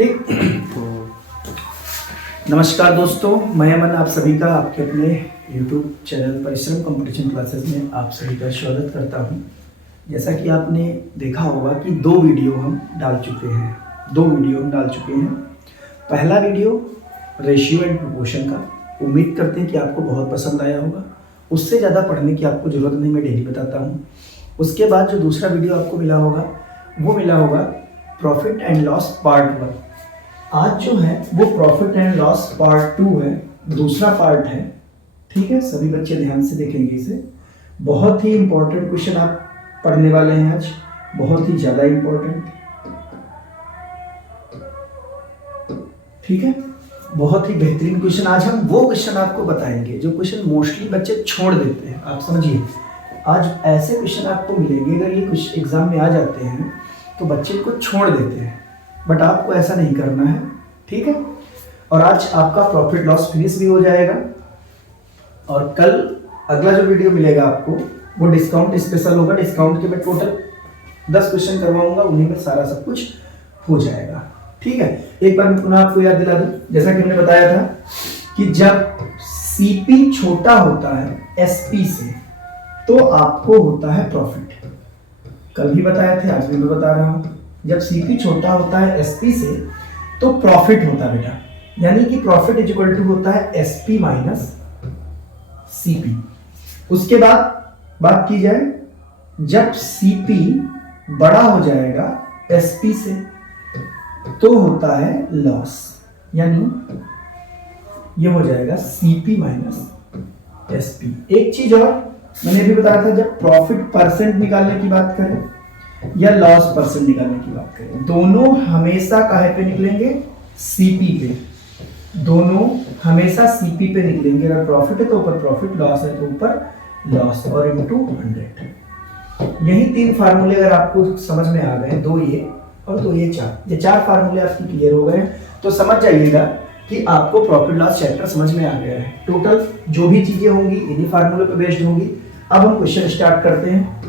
ठीक। नमस्कार दोस्तों, मैं अमन आप सभी का आपके अपने YouTube चैनल परिश्रम कंपटीशन क्लासेस में आप सभी का स्वागत करता हूं। जैसा कि आपने देखा होगा कि दो वीडियो हम डाल चुके हैं। पहला वीडियो रेशियो एंड प्रोपोर्शन का, उम्मीद करते हैं कि आपको बहुत पसंद आया होगा। उससे ज़्यादा पढ़ने की आपको ज़रूरत नहीं, मैं डेली बताता हूँ। उसके बाद जो दूसरा वीडियो आपको मिला होगा प्रॉफिट एंड लॉस पार्ट 1। आज जो है वो प्रॉफिट एंड लॉस पार्ट 2 है, दूसरा पार्ट है। ठीक है, सभी बच्चे ध्यान से देखेंगे इसे। बहुत ही इंपॉर्टेंट क्वेश्चन आप पढ़ने वाले हैं आज, बहुत ही ज़्यादा इंपॉर्टेंट। ठीक है, बहुत ही बेहतरीन क्वेश्चन। आज हम वो क्वेश्चन आपको बताएंगे जो क्वेश्चन मोस्टली बच्चे छोड़ देते हैं। आप समझिए, आज ऐसे क्वेश्चन आपको मिलेंगे, अगर ये कुछ एग्जाम में आ जाते हैं तो बच्चे को छोड़ देते हैं, बट आपको ऐसा नहीं करना है। ठीक है, और आज आपका प्रॉफिट लॉस फिनिश भी हो जाएगा। और कल अगला जो वीडियो मिलेगा आपको वो डिस्काउंट स्पेशल होगा। डिस्काउंट के मैं टोटल 10 क्वेश्चन करवाऊंगा, उन्हीं में सारा सब कुछ हो जाएगा। ठीक है, एक बार मैं पुनः आपको याद दिला दूं, जैसा कि हमने बताया था कि जब सीपी छोटा होता है एसपी से तो आपको होता है प्रॉफिट। कल भी बताया थे, आज भी मैं बता रहा हूं। जब सीपी छोटा होता है एसपी से तो प्रॉफिट होता है बेटा, यानी कि प्रॉफिट इज इक्वल टू होता है एसपी माइनस सीपी। उसके बाद बात की जाए, जब सीपी बड़ा हो जाएगा एसपी से तो होता है लॉस, यानी ये हो जाएगा सीपी माइनस एसपी। एक चीज और मैंने भी बताया था, जब प्रॉफिट परसेंट निकालने की बात करें या लॉस परसेंट निकालने की बात करें, दोनों हमेशा काहे पे निकलेंगे? सीपी पे। दोनों हमेशा सीपी पे निकलेंगे। अगर प्रॉफिट है तो ऊपर प्रॉफिट, लॉस है तो ऊपर लॉस, और इनटू 100। यही 3 फार्मूले अगर आपको समझ में आ गए, 2 ये और 2 ये 4, ये 4 फार्मूले आपकी क्लियर हो गए तो समझ जाइएगा कि आपको प्रॉफिट लॉस चैप्टर समझ में आ गया है। टोटल जो भी चीजें होंगी इन्हीं फार्मूले पे बेस्ड होंगी। अब हम क्वेश्चन स्टार्ट करते हैं,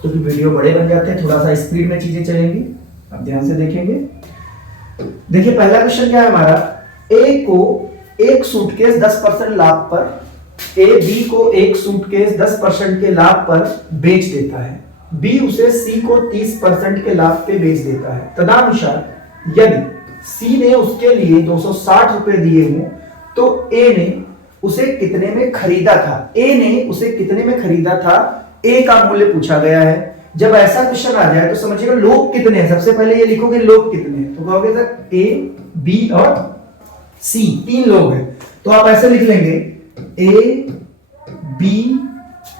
क्योंकि वीडियो बड़े बन जाते हैं, थोड़ा सा स्पीड में चीजें चलेंगी, आप ध्यान से देखेंगे। देखिए पहला क्वेश्चन क्या है हमारा, ए को एक सूटकेस 10% लाभ पर, ए बी को एक सूटकेस 10% के लाभ पर बेच देता है। बी उसे सी को 30% के लाभ पे बेच देता है। तदनुसार यदि सी ने उसके लिए 260 रुपए दिए हों तो ए ने उसे कितने में खरीदा था? ए ने उसे कितने में खरीदा था, ए का मूल्य पूछा गया है। जब ऐसा क्वेश्चन आ जाए तो समझिएगा लोग कितने हैं। सबसे पहले ये लिखोगे लोग कितने हैं, तो कहोगे सर ए बी और सी 3 लोग हैं, तो आप ऐसे लिख लेंगे ए बी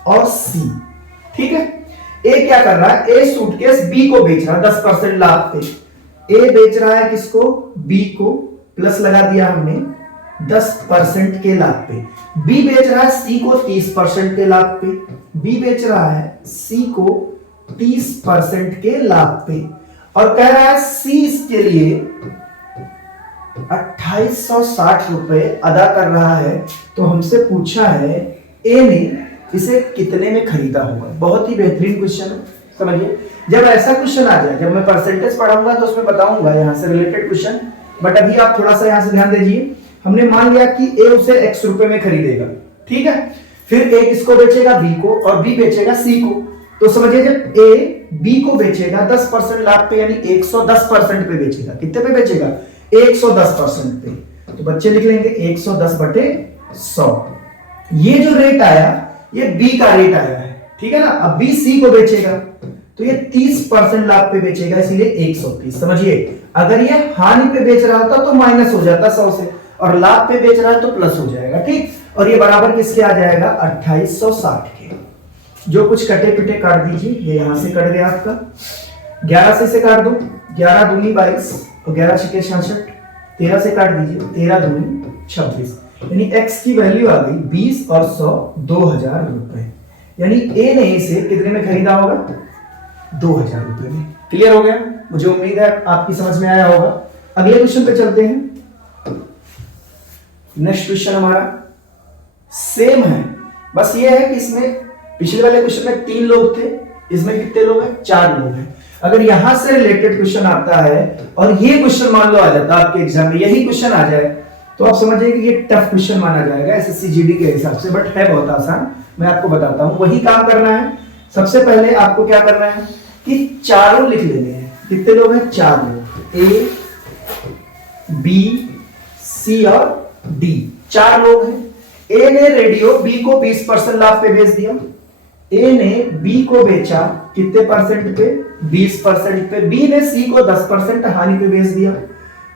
और सी। ठीक है, ए क्या कर रहा है, ए सूटकेस बी को बेच रहा है 10% लाभ पे। ए बेच रहा है किसको? बी को, प्लस लगा दिया हमने 10% के लाभ पे। बी बेच रहा है सी को 30% के लाभ पे। बी बेच रहा है सी को 30% के लाभ पे, और कह रहा है सी इसके लिए 2860 रुपए अदा कर रहा है। तो हमसे पूछा है ए ने इसे कितने में खरीदा होगा। बहुत ही बेहतरीन क्वेश्चन है, समझिए। जब ऐसा क्वेश्चन आ जाए, जब मैं परसेंटेज पढ़ाऊंगा तो उसमें बताऊंगा यहां से रिलेटेड क्वेश्चन, बट अभी आप थोड़ा सा यहां से ध्यान दीजिए। हमने मान लिया कि ए उसे x रुपए में खरीदेगा, ठीक है। फिर ए किसको बेचेगा? बी को, और बी बेचेगा सी को। तो समझिए जब ए बी को बेचेगा 10% लाभ पे, यानी 110% पे बेचेगा। कितने पे बेचेगा? 110% पे। तो बच्चे लिख लेंगे 110/100। ये जो रेट आया ये बी का रेट आया है, ठीक है ना। अब बी सी को बेचेगा तो ये 30% लाभ पे बेचेगा, इसीलिए 130। समझिए, अगर ये हानि पे बेच रहा होता तो माइनस हो जाता 100 से, और लाभ पे बेच रहा है तो प्लस हो जाएगा। ठीक, और ये बराबर किसके आ जाएगा? 2860 के। जो कुछ कटे पिटे काट दीजिए, ये यहां से कट गया आपका, 11 से काट दो, 11 दूनी 22 और 11 छके 66, 13 से काट दीजिए, 13 दूनी 26, यानी x की वैल्यू आ गई 20 और 100 2000 रुपए। यानी ए ने इसे कितने में खरीदा होगा? 2000 रुपए में। क्लियर हो गया? मुझे उम्मीद है आपकी समझ में आया होगा। अगले क्वेश्चन पे चलते हैं। नेक्स्ट क्वेश्चन हमारा सेम है, बस ये है कि इसमें पिछले वाले क्वेश्चन में 3 लोग थे, इसमें कितने लोग हैं? 4 लोग हैं। अगर यहां से रिलेटेड क्वेश्चन आता है और ये क्वेश्चन मान लो आ जाता है आपके एग्जाम में, यही क्वेश्चन आ जाए, तो आप समझिए कि ये टफ क्वेश्चन माना जाएगा एसएससी जीडी के हिसाब से, बट है बहुत आसान। मैं आपको बताता हूं, वही काम करना है। सबसे पहले आपको क्या करना है कि चारों लिख लेने हैं। कितने लोग हैं? 4 लोग, ए बी सी और डी, 4 लोग हैं। ए ने रेडियो बी को 20% लाभ पे बेच दिया। ए ने बी को बेचा कितने परसेंट पे? 20% पे। बी ने सी को 10% हानि पे बेच दिया।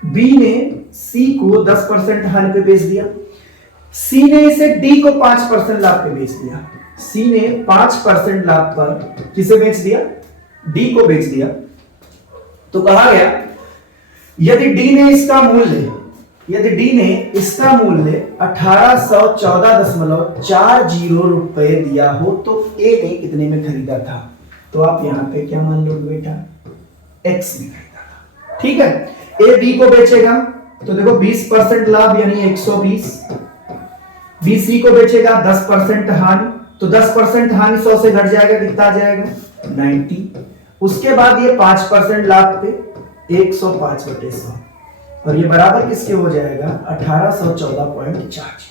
बी ने सी को 10% हानि पे बेच दिया। सी ने इसे डी को 5% लाभ पे बेच दिया। सी ने 5% लाभ पर किसे बेच दिया? डी को बेच दिया। तो कहा गया यदि डी ने इसका मूल्य 1814.40 रुपए दिया हो तो ए ने कितने में खरीदा था? तो आप यहां पे क्या मान लो बेटा? एक्स में खरीदा था। ठीक है, ए बी को बेचेगा तो देखो 20% लाभ यानी 120। बी सी को बेचेगा 10% हानि, तो 10% हानि 100 से घट जाएगा, कितना आ जाएगा? 90। उसके बाद ये 5% लाभ पे 105/100 और ये बराबर किसके हो जाएगा? 1814.40।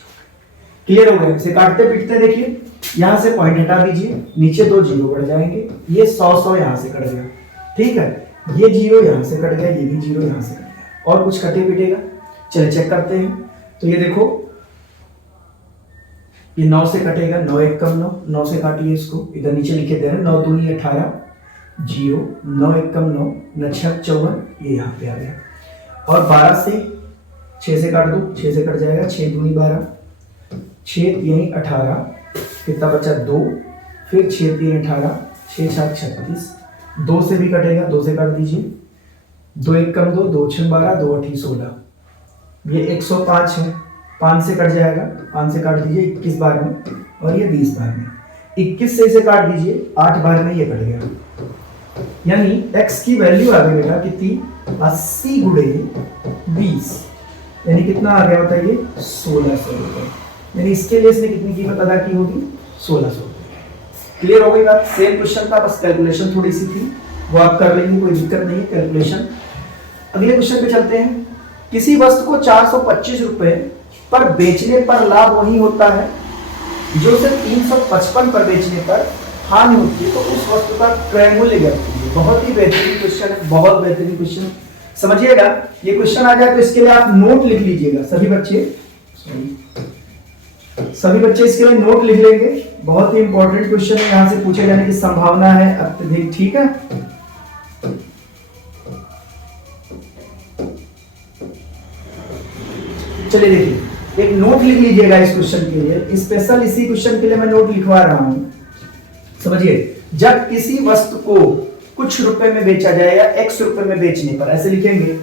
क्लियर हो गया? इसे काटते पीटते देखिए, यहां से पॉइंट हटा दीजिए, नीचे 2 जीरो बढ़ जाएंगे, ये 100 यहां से कट गया। ठीक है, ये जीरो यहां से कट गया, ये भी जीरो यहां से कट गया, और कुछ कटे पीटेगा? चलिए चेक करते हैं। तो ये देखो, ये 9 से कटेगा, 9 1 कम 9, 9 से काटिए इसको, इधर नीचे लिखे दे रहे हैं, 9 दूनी 18, 0, 9 1 कम 9, 9 6 54, ये यहाँ पे आ गया। और 12 से 6 से काट दो, 6 से कट जाएगा, 6 दूनी 12, 6 3 18, कितना बचा? 2, फिर 6 3 18, 6 7 36, 2 से भी कटेगा, 2 से काट दीजिए, 2 1 कम 2, 2 6 12, 2 8 16, ये 105 है, 5 से कट जाएगा, 5 से काट दीजिए 21 बार में, और ये 20 बार में, 21 से इसे काट दीजिए, 8 बार में ये कट गया। यानी x की वैल्यू आ गई बेटा कितनी? 80 गुणे 20, यानी कितना आ गया बताइए? 1600 रुपए। यानी इसके लिए इसने कितनी कीमत अदा की होगी? 1600 रुपए। क्लियर हो गई बात? सेम क्वेश्चन था, बस कैलकुलेशन थोड़ी सी थी, वो आप कर लेंगे, कोई दिक्कत नहीं है कैलकुलेशन। अगले क्वेश्चन पे चलते हैं। किसी वस्तु को 425 रुपए पर बेचने पर लाभ वही होता है जो उसे 355 पर बेचने पर हानि होती है, तो उस वस्तु का क्रय मूल्य ज्ञात कीजिए। बहुत ही बेहतरीन क्वेश्चन है, बहुत बेहतरीन क्वेश्चन। समझिएगा, ये क्वेश्चन आ जाए तो इसके लिए आप नोट लिख लीजिएगा, सभी बच्चे इसके लिए नोट लिख लेंगे। बहुत ही इंपॉर्टेंट क्वेश्चन है, यहां से पूछे जाने की संभावना है अत्यधिक। ठीक है, चलिए देखिए, एक नोट लिख लीजिएगा इस क्वेश्चन के लिए, स्पेशल इसी क्वेश्चन के लिए मैं नोट लिखवा रहा हूं। समझिए, जब किसी वस्तु को कुछ रुपए में बेचा जाए या x रुपए में बेचने पर, ऐसे लिखेंगे,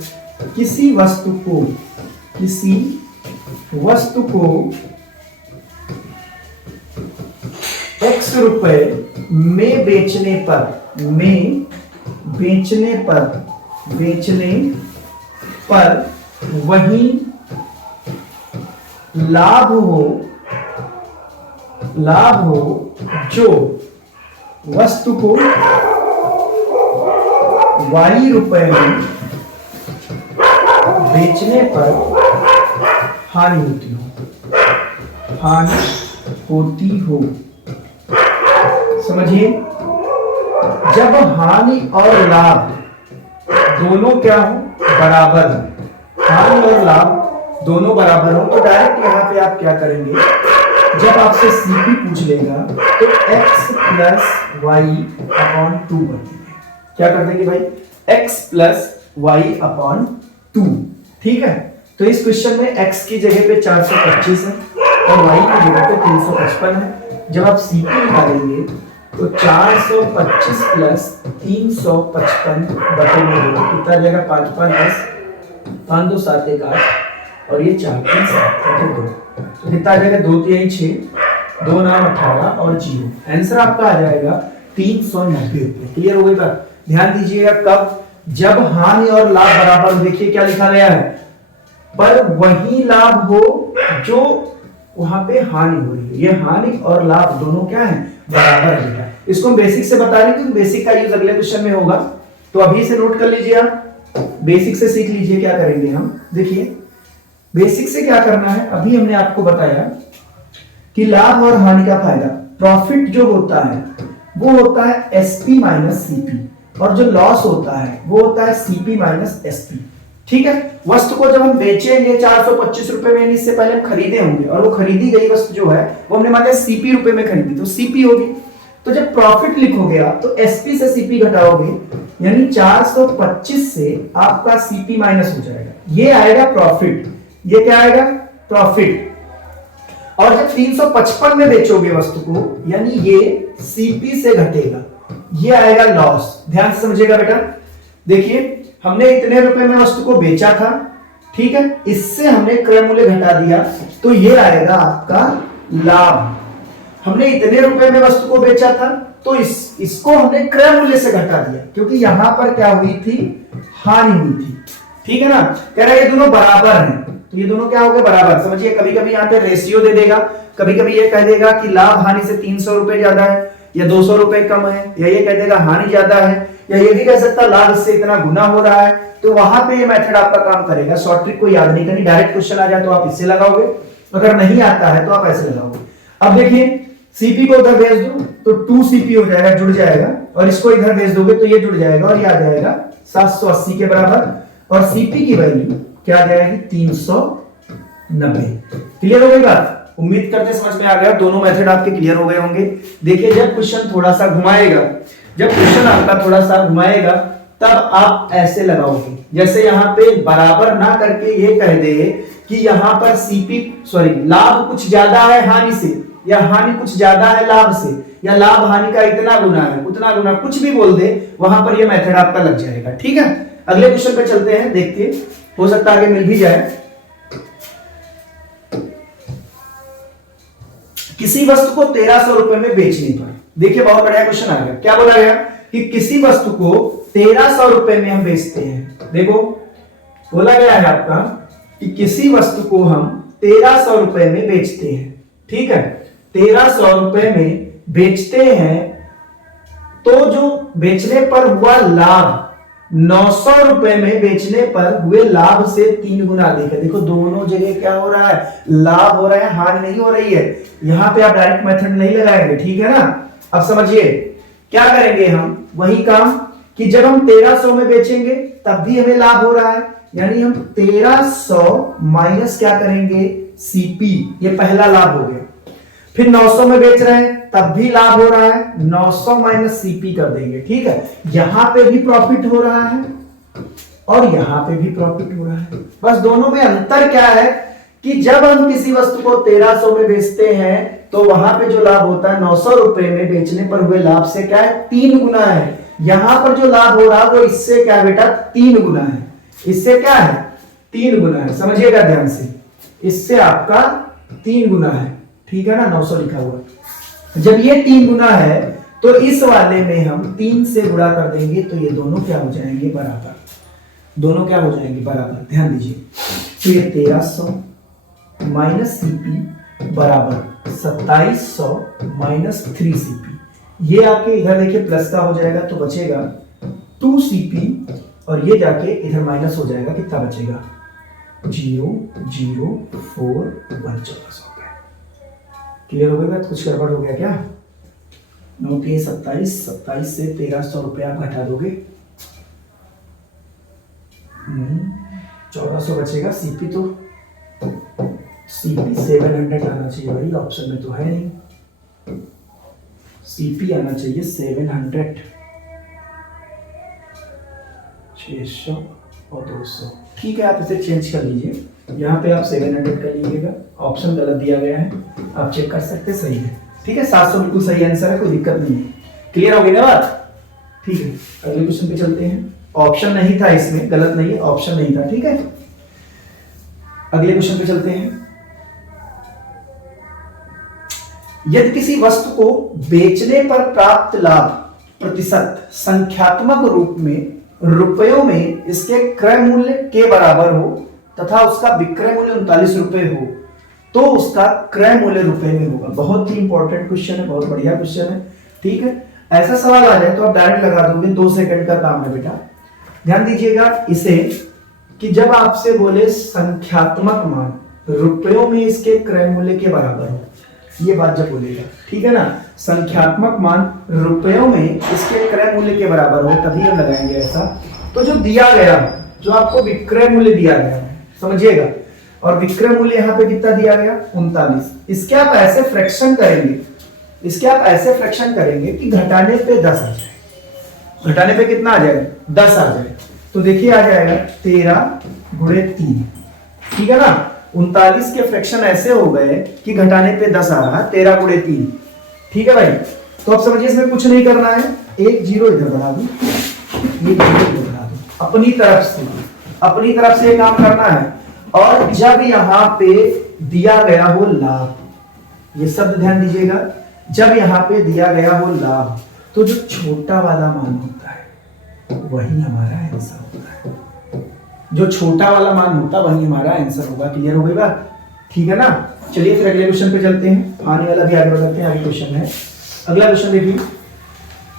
किसी वस्तु को x रुपए में बेचने पर वही लाभ हो जो वस्तु को y रुपए में बेचने पर हानि होती हो। समझिए, जब हानि और लाभ दोनों क्या हो? बराबर हो। हानि और लाभ दोनों बराबर हो तो डायरेक्ट यहां पे आप क्या करेंगे? जब आपसे सीपी पूछ लेगा तो x प्लस वाई अपॉन 2 कर देंगे। क्या कर देंगे भाई? x plus y upon 2। ठीक है, तो इस क्वेश्चन में x की जगह पे 425 है और y की जगह पे 355 है। जब आप सीपी निकालेंगे तो 425 प्लस 355 बटे में होगा, कितना जाएगा? 5 5 10, 5 2 7 1 8 और ये 4 3 7 2, तो कितना आ जाएगा? 2 3 6, 2 9 18 और 0। आंसर आपका आ जाएगा 390 रुपए। क्लियर हो गई बात? ध्यान दीजिएगा, कब? जब हानि और लाभ बराबर। देखिए क्या लिखा गया है, पर वही लाभ हो जो वहां पे हानि हो रही है। ये हानि और लाभ दोनों क्या है? बराबर है। इसको हम बेसिक से बता रहे हैं क्योंकि बेसिक का यूज अगले क्वेश्चन में होगा। तो अभी से नोट कर लीजिए, आप बेसिक से सीख लीजिए क्या करेंगे हम। देखिए बेसिक से क्या करना है, अभी हमने आपको बताया कि लाभ और हानि का फायदा, प्रॉफिट जो होता है वो होता है एसपी माइनस सीपी, और जो लॉस होता है वो होता है सीपी माइनस एसपी। ठीक है, वस्तु को जब हम बेचेंगे 425 रुपए में, इससे पहले हम खरीदे होंगे, और वो खरीदी गई वस्तु जो है वो हमने मान लिया सीपी रुपए में खरीदी, तो सीपी होगी। तो जब प्रॉफिट लिखोगे आप तो एसपी से सीपी घटाओगे, यानी 425 से आपका सीपी माइनस हो जाएगा, ये आएगा प्रॉफिट। ये क्या आएगा? प्रॉफिट। और जब 355 में बेचोगे वस्तु को, यानी ये सीपी से घटेगा, ये आएगा लॉस। ध्यान से समझिएगा बेटा। देखिए हमने इतने रुपए में वस्तु को बेचा था, ठीक है, इससे हमने क्रय मूल्य घटा दिया, तो ये आएगा आपका लाभ। हमने इतने रुपए में वस्तु को बेचा था, तो इसको हमने क्रय मूल्य से घटा दिया, क्योंकि यहां पर क्या हुई थी? हानि हुई थी। ठीक है ना, कह रहा है ये दोनों बराबर हैं, तो ये दोनों क्या हो गए? बराबर। समझिए कभी कभी यहाँ पे रेशियो दे देगा, कभी कभी ये कह देगा कि लाभ हानि से 300 रुपए ज्यादा है या 200 रुपए कम है, या ये कह देगा हानि ज्यादा है, या ये भी कह सकता लाभ से इतना गुना हो रहा है। तो वहां पे ये मेथड आपका काम करेगा। शॉर्ट ट्रिक को याद नहीं करनी, डायरेक्ट क्वेश्चन आ जाए तो आप इससे लगाओगे, अगर नहीं आता है तो आप ऐसे लगाओगे। अब देखिए सीपी को उधर भेज दो तो 2cp हो जाएगा, जुड़ जाएगा, और इसको इधर भेज दोगे तो ये जुड़ जाएगा, और ये आ जाएगा 780 के बराबर, और सीपी की वैल्यू क्या आ जाएगी? 390। क्लियर हो गई बात? उम्मीद करते समझ में आ गया, दोनों मेथड आपके क्लियर हो गए होंगे। देखिए जब क्वेश्चन थोड़ा सा घुमाएगा, जब क्वेश्चन आपका थोड़ा सा घुमाएगा तब आप ऐसे लगाओगे, जैसे यहाँ पे बराबर ना करके ये कह दे कि यहाँ पर लाभ कुछ ज्यादा है हानि से, या हानि कुछ ज्यादा है लाभ से, या लाभ हानि का इतना गुना है उतना गुना, कुछ भी बोल दे, वहां पर ये मेथड आपका लग जाएगा। ठीक है, अगले क्वेश्चन पे चलते हैं, देखिए हो सकता है आगे मिल भी जाए। किसी वस्तु को 1300 रुपए में बेचने पर, देखिए बहुत बढ़िया क्वेश्चन आ गया। क्या बोला गया कि किसी वस्तु को 1300 रुपए में हम बेचते हैं। देखो बोला गया है आपका कि किसी वस्तु को हम 1300 रुपए में बेचते हैं। ठीक है, 1300 रुपए में बेचते हैं, तो जो बेचने पर हुआ लाभ 900 रुपए में बेचने पर हुए लाभ से 3 गुना अधिक है। देखो दोनों जगह क्या हो रहा है? लाभ हो रहा है, हानि नहीं हो रही है। यहां पे आप डायरेक्ट मेथड नहीं लगाएंगे, ठीक है ना। अब समझिए क्या करेंगे हम, वही काम कि जब हम 1300 में बेचेंगे तब भी हमें लाभ हो रहा है, यानी हम 1300 माइनस क्या करेंगे? सीपी, ये पहला लाभ हो गया। फिर 900 में बेच रहे हैं तब भी लाभ हो रहा है, 900 माइनस सीपी कर देंगे। ठीक है, यहां पे भी प्रॉफिट हो रहा है और यहां पे भी प्रॉफिट हो रहा है। बस दोनों में अंतर क्या है कि जब हम किसी वस्तु को 1300 में बेचते हैं तो वहां पे जो लाभ होता है 900 रुपए में बेचने पर हुए लाभ से क्या है? 3 गुना है। यहां पर जो लाभ हो रहा है वो इससे क्या बेटा? 3 गुना है। इससे क्या है? 3 गुना है। समझिएगा ध्यान से, इससे आपका 3 गुना है। ठीक है ना, 900 लिखा हुआ। जब ये 3 गुना है तो इस वाले में हम 3 से गुणा कर देंगे तो ये दोनों क्या हो जाएंगे? बराबर। दोनों क्या हो जाएंगे? बराबर। ध्यान दीजिए, तो ये 1300 माइनस सीपी बराबर 2700 माइनस 3cp। ये आपके इधर देखिए प्लस का हो जाएगा तो बचेगा 2cp, और ये जाके इधर माइनस हो जाएगा, कितना बचेगा? 004 क्लियर हो गया? कुछ गड़बड़ हो गया क्या? 9 के 27, 27 से 1300 रुपया आप घटा दोगे, 1400 बचेगा। सीपी तो सीपी 700 आना चाहिए भाई, ऑप्शन में तो है नहीं। सीपी आना चाहिए 700, 600 और 200। ठीक है, आप इसे चेंज कर लीजिए, यहाँ पे आप 700 कर लीजिएगा, ऑप्शन गलत दिया गया है, आप चेक कर सकते हैं, सही है। ठीक है, 700 बिल्कुल सही आंसर है, कोई दिक्कत नहीं है। क्लियर हो गई ना बात? ठीक है, अगले क्वेश्चन पे चलते हैं। ऑप्शन नहीं था इसमें, गलत नहीं है, ऑप्शन नहीं था। ठीक है, अगले क्वेश्चन पे चलते हैं। यदि किसी वस्तु को बेचने पर प्राप्त लाभ प्रतिशत संख्यात्मक रूप में रुपयों में इसके क्रय मूल्य के बराबर हो तथा उसका विक्रय मूल्य 39 रुपए हो, तो उसका क्रय मूल्य रुपए में होगा। बहुत ही इंपॉर्टेंट क्वेश्चन है, बहुत बढ़िया क्वेश्चन है। ठीक है, ऐसा सवाल आ जाए तो आप डायरेक्ट लगा दोगे, 2 सेकंड का काम है बेटा। ध्यान दीजिएगा इसे कि जब आपसे बोले संख्यात्मक मान रुपयों में इसके क्रय मूल्य के बराबर हो, ये बात जब बोलेगा, ठीक है ना, संख्यात्मक मान रुपयों में इसके क्रय मूल्य के बराबर हो, तभी हम लगाएंगे ऐसा। तो जो दिया गया, जो आपको विक्रय मूल्य दिया गया, समझिएगा, और विक्रय मूल्य यहाँ पे कितना दिया गया 39, इसके आप ऐसे फ्रैक्शन करेंगे, इसके आप ऐसे फ्रैक्शन करेंगे कि घटाने पे 10 आ जाए। घटाने पे कितना आ जाएगा 10 आ जाए, तो देखिए आ जाएगा 13 गुणे 3, ठीक है ना। 39 के फ्रैक्शन ऐसे हो गए कि घटाने पे 10 आ रहा, 13 गुणे 3, ठीक है भाई। तो आप समझिए इसमें कुछ नहीं करना है, एक जीरो इधर बढ़ा दूं, एक जीरो इधर बढ़ा दूं, अपनी तरफ से काम करना है। और जब यहाँ पे दिया गया हो लाभ, ये शब्द ध्यान दीजिएगा, जब यहाँ पे दिया गया हो लाभ, तो जो छोटा वाला मान होता है वही हमारा आंसर होता है। जो छोटा वाला मान होता वही हमारा आंसर होगा। क्लियर हो गई बात, ठीक है ना। चलिए फिर अगले क्वेश्चन पे चलते हैं, आने वाला भी आगे बढ़ते हैं। आगे क्वेश्चन है, अगला क्वेश्चन देखिए,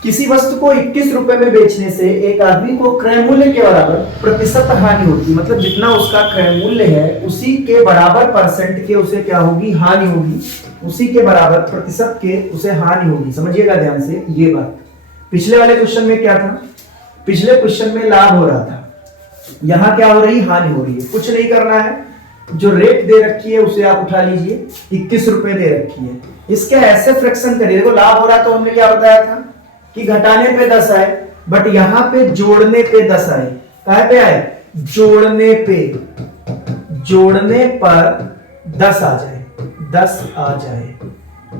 किसी वस्तु को 21 रुपए में बेचने से एक आदमी को क्रय मूल्य के बराबर प्रतिशत हानि होगी, मतलब जितना उसका क्रय मूल्य है उसी के बराबर परसेंट के उसे क्या होगी, हानि होगी, उसी के बराबर प्रतिशत के उसे हानि होगी। समझिएगा ध्यान से ये बात। पिछले वाले क्वेश्चन में क्या था, पिछले क्वेश्चन में लाभ हो रहा था, यहां क्या हो रही, हानि हो रही है। कुछ नहीं करना है, जो रेट दे रखी है उसे आप उठा लीजिए, 21 रुपए दे रखी है, इसके ऐसे फ्रैक्शन करिए। देखो लाभ हो रहा तो हमने क्या बताया था कि घटाने पे 10 आए, बट यहां पे जोड़ने पे 10 आए। कहां पे आए, जोड़ने पर 10 आ जाए, 10 आ जाए,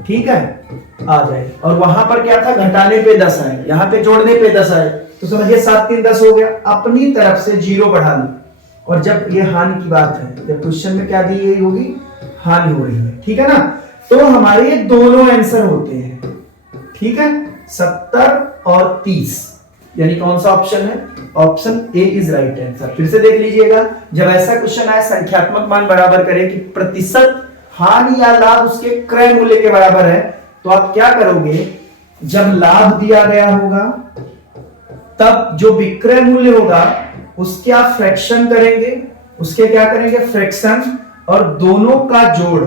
ठीक है, आ जाए। और वहां पर क्या था, घटाने पे 10 आए, यहां पे जोड़ने पे 10 आए, तो समझिए 7 3 10 हो गया। अपनी तरफ से जीरो बढ़ा लो, और जब ये हानि की बात है, जब क्वेश्चन में क्या दी गई होगी, हानि हो रही है, ठीक है ना। तो हमारे ये दोनों आंसर होते हैं, ठीक है, 70 और 30, यानी कौन सा ऑप्शन है, option A is right answer. फिर से देख लीजिएगा, जब ऐसा क्वेश्चन आए संख्यात्मक मान बराबर करें कि प्रतिशत हानि या लाभ उसके क्रय मूल्य के बराबर है, तो आप क्या करोगे, जब लाभ दिया गया होगा तब जो विक्रय मूल्य होगा उसके आप फ्रैक्शन करेंगे, उसके क्या करेंगे, फ्रैक्शन, और दोनों का जोड़,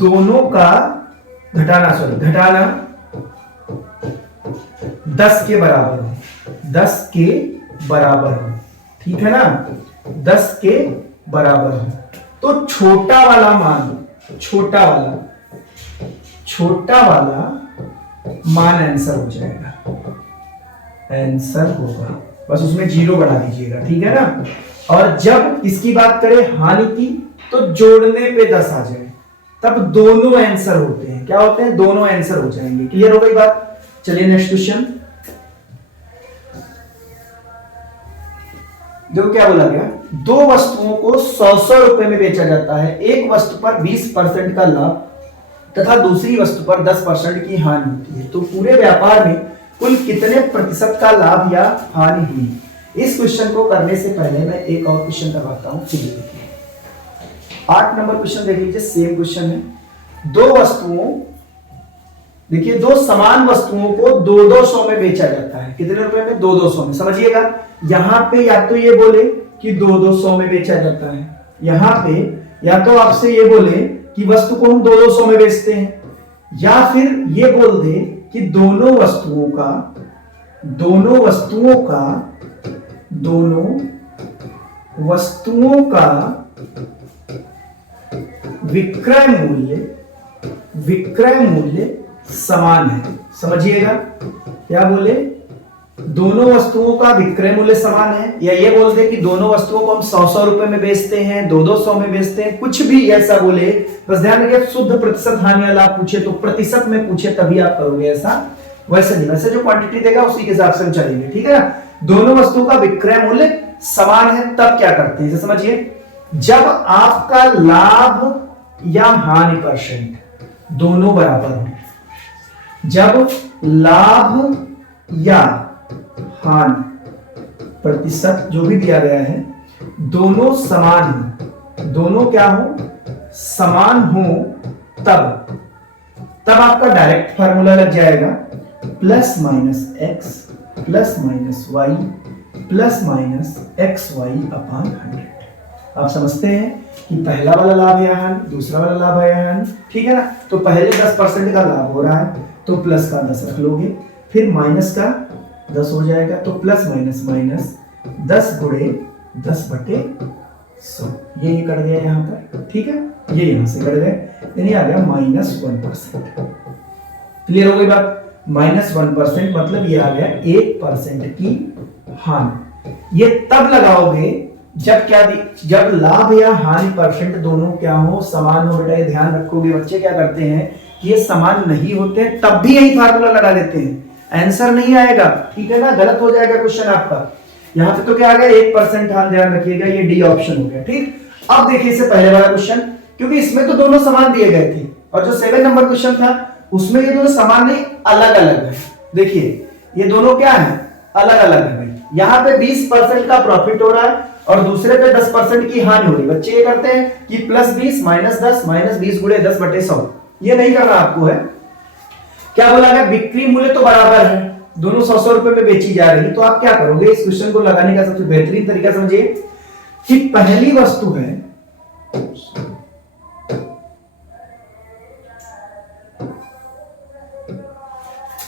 दोनों का घटाना 10 के बराबर हो, 10 के बराबर हो, ठीक है ना, 10 के बराबर हो। तो छोटा वाला मान, छोटा वाला मान आंसर हो जाएगा, आंसर होगा, बस उसमें जीरो बढ़ा दीजिएगा, ठीक है ना। और जब इसकी बात करें हानि की, तो जोड़ने पे 10 आ जाए, तब दोनों आंसर होते हैं, क्या होते हैं, दोनों आंसर हो जाएंगे। क्लियर हो गई बात। चलिए नेक्स्ट क्वेश्चन, देखो क्या बोला गया, दो वस्तुओं को 100 रुपए में बेचा जाता है, एक वस्तु पर 20% का लाभ तथा दूसरी वस्तु पर 10% की हानि होती है, तो पूरे व्यापार में कुल कितने प्रतिशत का लाभ या हानि हुई। इस क्वेश्चन को करने से पहले मैं एक और क्वेश्चन करवाता हूं, फिर देखिए 8 नंबर क्वेश्चन देख लीजिए, सेम क्वेश्चन है। दो वस्तुओं, देखिए दो समान वस्तुओं को 200 में बेचा जाता है, कितने रुपए में, 200 में। समझिएगा यहां पे या तो ये बोले कि 200 में बेचा जाता है, यहां पे या तो आपसे ये बोले कि वस्तु को हम 200 में बेचते हैं, या फिर ये बोल दे कि दोनों वस्तुओं का विक्रय मूल्य समान है। समझिएगा क्या बोले, दोनों वस्तुओं का विक्रय मूल्य समान है, या ये बोल दे कि दोनों वस्तुओं को हम 100 रुपए में बेचते हैं, 200 में बेचते हैं, कुछ भी ऐसा बोले, बस ध्यान रखिए शुद्ध प्रतिशत हानि या लाभ पूछे तो प्रतिशत में पूछे तभी आप करोगे ऐसा, वैसे नहीं, वैसे जो क्वांटिटी देगा उसी के हिसाब से हम चलेंगे, ठीक है ना। दोनों वस्तुओं का विक्रय मूल्य समान है, तब क्या करते हैं, समझिए, जब आपका लाभ या हानि परसेंट दोनों बराबर हो, जब लाभ या हानि प्रतिशत जो भी दिया गया है दोनों समान हो, दोनों क्या हो, समान हो, तब तब आपका डायरेक्ट फार्मूला लग जाएगा plus minus x plus minus y plus minus x y upon 100। आप समझते हैं कि पहला वाला लाभ है हानि, दूसरा वाला लाभ है हानि, ठीक है ना। तो पहले 10% का लाभ हो रहा है तो प्लस का 10 रख लोगे, फिर माइनस का 10 हो जाएगा, तो प्लस माइनस माइनस 10 गुणे 10/100 ये कट गया यहाँ पर, ठीक है, ये यहाँ से कट गए, यानी आ गया -1%। क्लियर हो गई बात। -1% मतलब ये आ गया 1% की हानि। ये तब लगाओगे जब क्या जब लाभ या हानि परसेंट दोनों क्या हो, समान हो। बेटा ये ध्यान रखोगे, बच्चे क्या करते हैं कि ये समान नहीं होते तब भी यही फार्मूला लगा देते हैं, आंसर नहीं आएगा, ठीक है ना, गलत हो जाएगा क्वेश्चन आपका। यहां पे तो क्या आ गया 1% हानि, ध्यान रखिएगा, ये डी ऑप्शन हो गया, ठीक। अब देखिए इससे पहले वाला क्वेश्चन, क्योंकि इसमें तो दोनों समान दिए गए थे, और जो 7 नंबर क्वेश्चन था उसमें ये दोनों समान नहीं अलग अलग है। देखिए ये दोनों क्या है, अलग अलग है भाई। यहाँ पे 20% का प्रॉफिट हो रहा है और दूसरे पे 10% की हानि हो रही है। बच्चे ये करते हैं कि +20 -10 -20 गुणे 10/100, ये नहीं करना आपको है। क्या बोला गया, बिक्री मूल्य तो बराबर है, दोनों 100 रुपए में बेची जा रही है। तो आप क्या करोगे, इस क्वेश्चन को लगाने का सबसे बेहतरीन तरीका समझिए कि पहली वस्तु है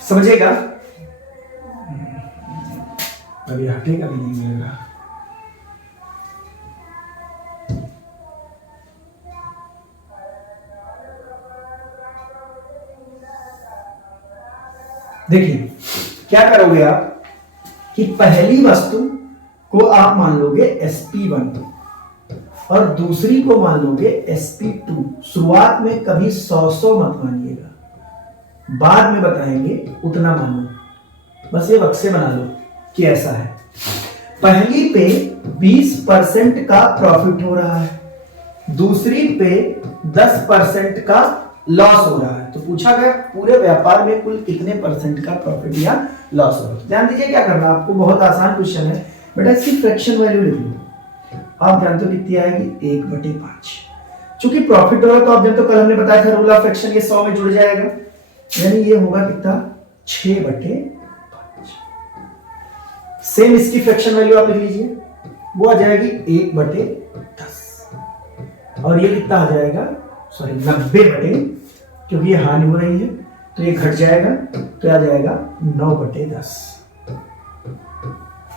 समझेगा, अभी हटेगा भी नहीं मिलेगा। देखिए क्या करोगे आप कि पहली वस्तु को आप मान लोगे SP1 और दूसरी को मान लोगे SP2। शुरुआत में कभी 100 मत मानिएगा, बाद में बताएंगे उतना मानो, बस ये बक्से बना लो कि ऐसा है। पहली पे 20% का प्रॉफिट हो रहा है, दूसरी पे 10% का लॉस हो रहा है। तो पूछा गया पूरे व्यापार में कुल कितने परसेंट का प्रॉफिट या लॉस हो रहा है। ध्यान दीजिए क्या करना आपको, बहुत आसान क्वेश्चन है बेटा, इसकी फ्रैक्शन वैल्यू लिख लो। आप जानते हो कितनी आएगी, 1/5। चूंकि प्रॉफिट हो रहा है तो आप जानते हो, कल हमने बताया था रूल ऑफ फ्रैक्शन, ये 100 में जुड़ जाएगा, यानी ये होगा कितना, 6/5। सेम इसकी फ्रैक्शन वैल्यू आप लिख लीजिए, वो आ जाएगी 1/10, और ये कितना आ जाएगा, सॉरी 90 क्योंकि ये हानि हो रही है तो ये घट जाएगा, तो आ जाएगा 9/10।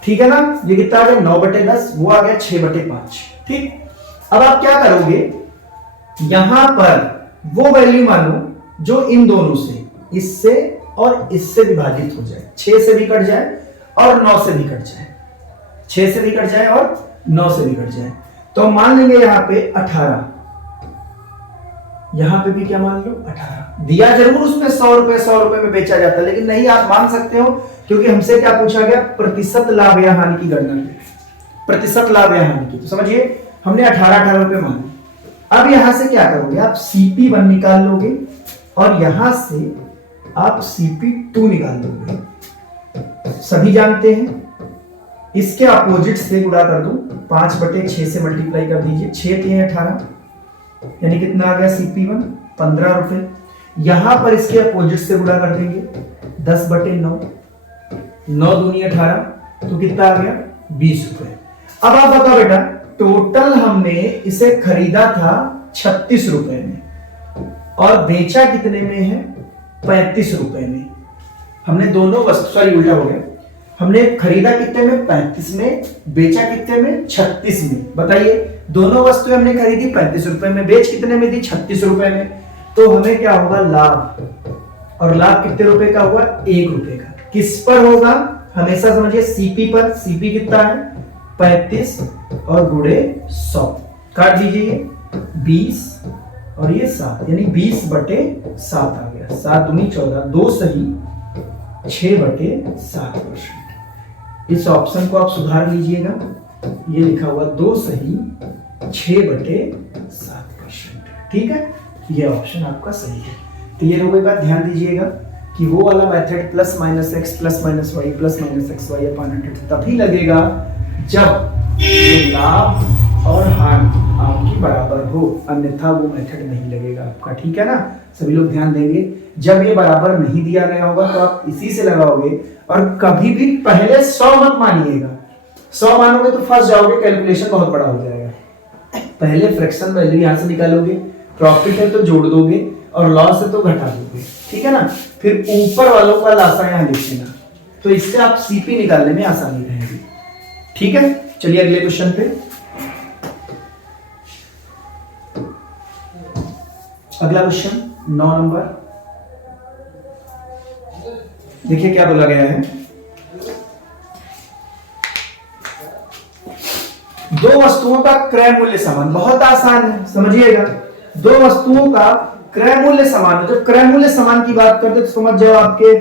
ठीक है ना, ये कितना आ गया 9/10, वो आ गया 6/5। ठीक, अब आप क्या करोगे, यहां पर वो वैल्यू मानो जो इन दोनों से, इससे और इससे विभाजित हो जाए, 6 से भी कट जाए और 9 से भी कट जाए, 6 से भी कट जाए और 9 से भी कट जाए। तो मान लेंगे यहां पे 18, यहां पे भी क्या मान लो 18। दिया जरूर उसमें 100 रुपए में बेचा जाता है, लेकिन नहीं आप मान सकते हो क्योंकि हमसे क्या पूछा गया, प्रतिशत लाभ या हानि की गणना करें, प्रतिशत लाभ या हानि की। तो समझिए हमने 18 रुपए माने। अब यहां से क्या करोगे, आप CP1 निकाल लोगे और यहां से आप CP2 निकाल लोगे। सभी जानते हैं, इसके अपोजिट से गुणा कर दो, 5/6 से मल्टीप्लाई कर दीजिए, 6 3 18, यानी कितना आ गया CP1 15 रुपए। यहां पर इसके अपोजिट से गुणा कर देंगे, 10/9, 9 दूनी 18, तो कितना आ गया 20 रुपए। अब आप बताओ बेटा, टोटल हमने इसे खरीदा था 36 रुपए में और बेचा कितने में है, 35 रुपए में। हमने दोनों वस्तु, सॉरी उल्टा हो गया, हमने खरीदा कितने में 35 में, बेचा कितने में 36 में। बताइए, दोनों वस्तुएं हमने खरीदी 35 रुपए में, बेच कितने में दी 36 रुपए में। तो हमें क्या होगा, लाभ, और लाभ कितने रुपए का हुआ, 1 रुपए का। किस पर होगा, हमेशा समझिए CP पर। CP कितना है 35 और गुणे 100, काट दीजिए 20 और ये 7, यानी 20/7 आ गया। 7 दूनी 14, 2 सही 6/7%। इस ऑप्शन को आप सुधार लीजिएगा, ये लिखा हुआ 2 सही 6/7%। ठीक है, ये ऑप्शन आपका सही है। तो ये लोगों का ध्यान दीजिएगा कि वो वाला मेथड +-x +-y +-xy/100 तभी लगेगा जब ये लाभ और हानि आपकी बराबर हो, अन्यथा वो मेथड नहीं लगेगा आपका। ठीक है ना, सभी लोग ध्यान देंगे। जब ये बराबर नहीं दिया गया होगा तो आप इसी से लगाओगे, और कभी भी पहले 100 मत मानिएगा। 100 मानोगे तो फंस जाओगे, कैलकुलेशन बहुत बड़ा हो जाएगा। पहले फ्रैक्शन वैल्यू यहाँ से निकालोगे, प्रॉफिट है तो जोड़ दोगे और लॉस है तो घटा दोगे। ठीक है ना, फिर ऊपर वालों का लासा यहाँ लिख देना, तो इससे आप सीपी निकालने में आसानी रहेगी। ठीक है, चलिए अगले क्वेश्चन पे। अगला क्वेश्चन 9 नंबर, देखिए क्या बोला गया है। दो वस्तुओं का क्रय मूल्य समान, बहुत आसान है, समझिएगा। दो वस्तुओं का क्रय मूल्य समान है। जब क्रय मूल्य समान की बात करते तो समझ जाओ आपके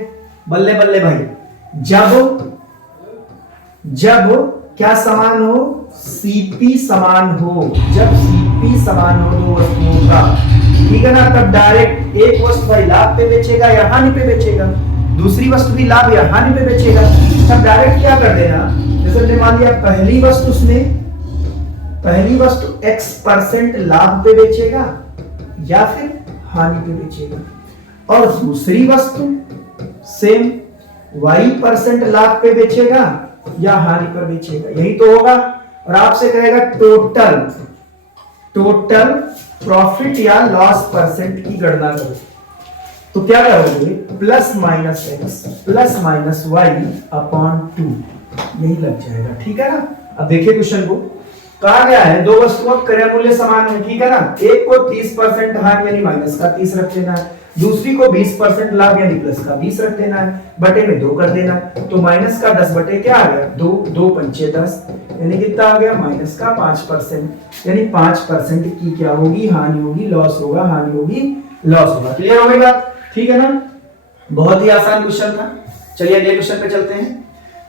बल्ले बल्ले भाई, जब क्या समान हो, सीपी समान हो। जब सीपी समान हो दो वस्तुओं का, ठीक है ना, तब डायरेक्ट एक वस्तु भाई लाभ पे बेचेगा या हानि पे बेचेगा, दूसरी वस्तु भी लाभ या हानि पे बेचेगा। तब डायरेक्ट क्या कर देना, जैसे हमने मान लिया पहली वस्तु x% लाभ पे बेचेगा या फिर हानि पे बेचेगा, और दूसरी वस्तु सेम y% लाभ पे बेचेगा या हानि पर बेचेगा। यही तो होगा। और आपसे कहेगा टोटल प्रॉफिट या लॉस परसेंट की गणना करो, तो क्या करोगे, plus minus x plus minus y upon 2, यही लग जाएगा। ठीक है ना। अब देखिए क्वेश्चन को, कहा गया है दो वस्तुओं का क्रय मूल्य समान है। ठीक है ना, एक को 30% हानि यानी माइनस का 30 रख देना है, दूसरी को 20% लाभ यानी प्लस का 20 रख देना है, बटे में 2 कर देना। तो माइनस का 10 बटे क्या आ गया, 2, 2 पंचे 10, यानी कितना आ गया, माइनस का 5%, यानी 5% की क्या होगी, हानि होगी, लॉस होगा, हानि होगी, लॉस होगा। क्लियर हो गई बात। ठीक है ना, बहुत ही आसान क्वेश्चन था। चलिए अगले क्वेश्चन पे चलते हैं।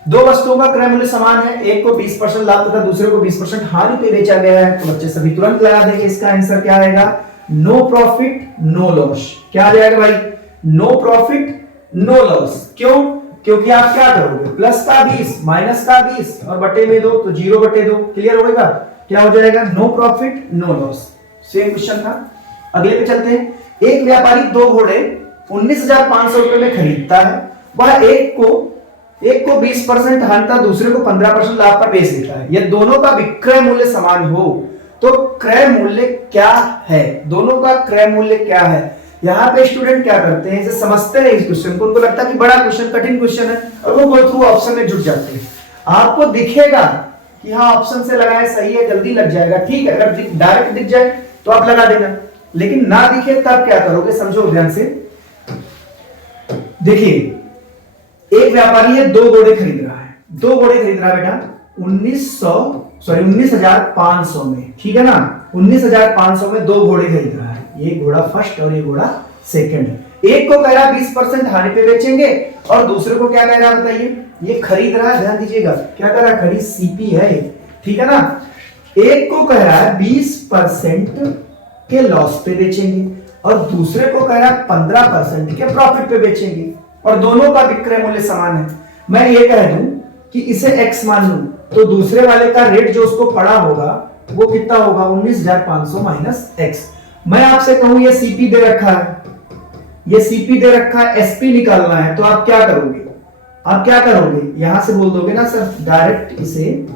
दो वस्तुओं का क्रय मूल्य समान है, एक को 20% लाभ तथा दूसरे को 20% हानि पे बेचा गया है। तो बच्चे सभी तुरंत लगा देंगे, इसका आंसर क्या आएगा, नो प्रॉफिट नो लॉस। क्या आ जाएगा भाई, नो प्रॉफिट नो लॉस। क्यों, क्योंकि आप क्या करोगे, प्लस का 20 माइनस का 20 और बटे में 2, तो 0 बटे 2। क्लियर होगा, क्या हो जाएगा, no profit no loss. Same question था। अगले पे चलते हैं। एक व्यापारी 2 घोड़े 19,500 रुपए में खरीदता है, वह एक को 20% हानि, दूसरे को 15% लाभ पर बेच देता है। यह दोनों का विक्रय मूल्य समान हो तो क्रय मूल्य क्या है, दोनों का क्रय मूल्य क्या है। यहाँ पे स्टूडेंट क्या करते हैं, इसे समझते हैं इस क्वेश्चन को, उनको लगता है कि बड़ा क्वेश्चन, कठिन क्वेश्चन है, और वो गो थ्रू ऑप्शन में जुट जाते हैं। आपको दिखेगा कि हाँ ऑप्शन से लगाए सही है, जल्दी लग जाएगा, ठीक है। अगर डायरेक्ट दिख जाए तो आप लगा देना, लेकिन ना दिखे तब क्या करोगे, समझो ध्यान से। देखिए एक व्यापारी है, 2 घोड़े खरीद रहा है, 2 घोड़े खरीद रहा है बेटा 19,500 में। ठीक है ना, 19,500 में 2 घोड़े खरीद रहा है, ये घोड़ा फर्स्ट और ये घोड़ा सेकंड। एक को कह रहा 20% हानि पे बेचेंगे और दूसरे को क्या कह रहा है बताइए, ये खरीद रहा है, ध्यान दीजिएगा क्या कर रहा है, खरीद सीपी है। ठीक है ना, एक को कह रहा है 20% के लॉस पे बेचेंगे और दूसरे को कह रहा है 15% के प्रॉफिट पे बेचेंगे, और दोनों का विक्रय मूल्य समान है। मैं ये कह दूं कि इसे x मान लूं, तो दूसरे वाले का रेट जो उसको पड़ा होगा वो कितना होगा, 19,500 माइनस x। मैं आपसे कहूं ये सीपी दे रखा है, ये सीपी दे रखा है, एसपी निकालना है, तो आप क्या करोगे, यहां से बोल दोगे ना सर डायरेक्ट इसे,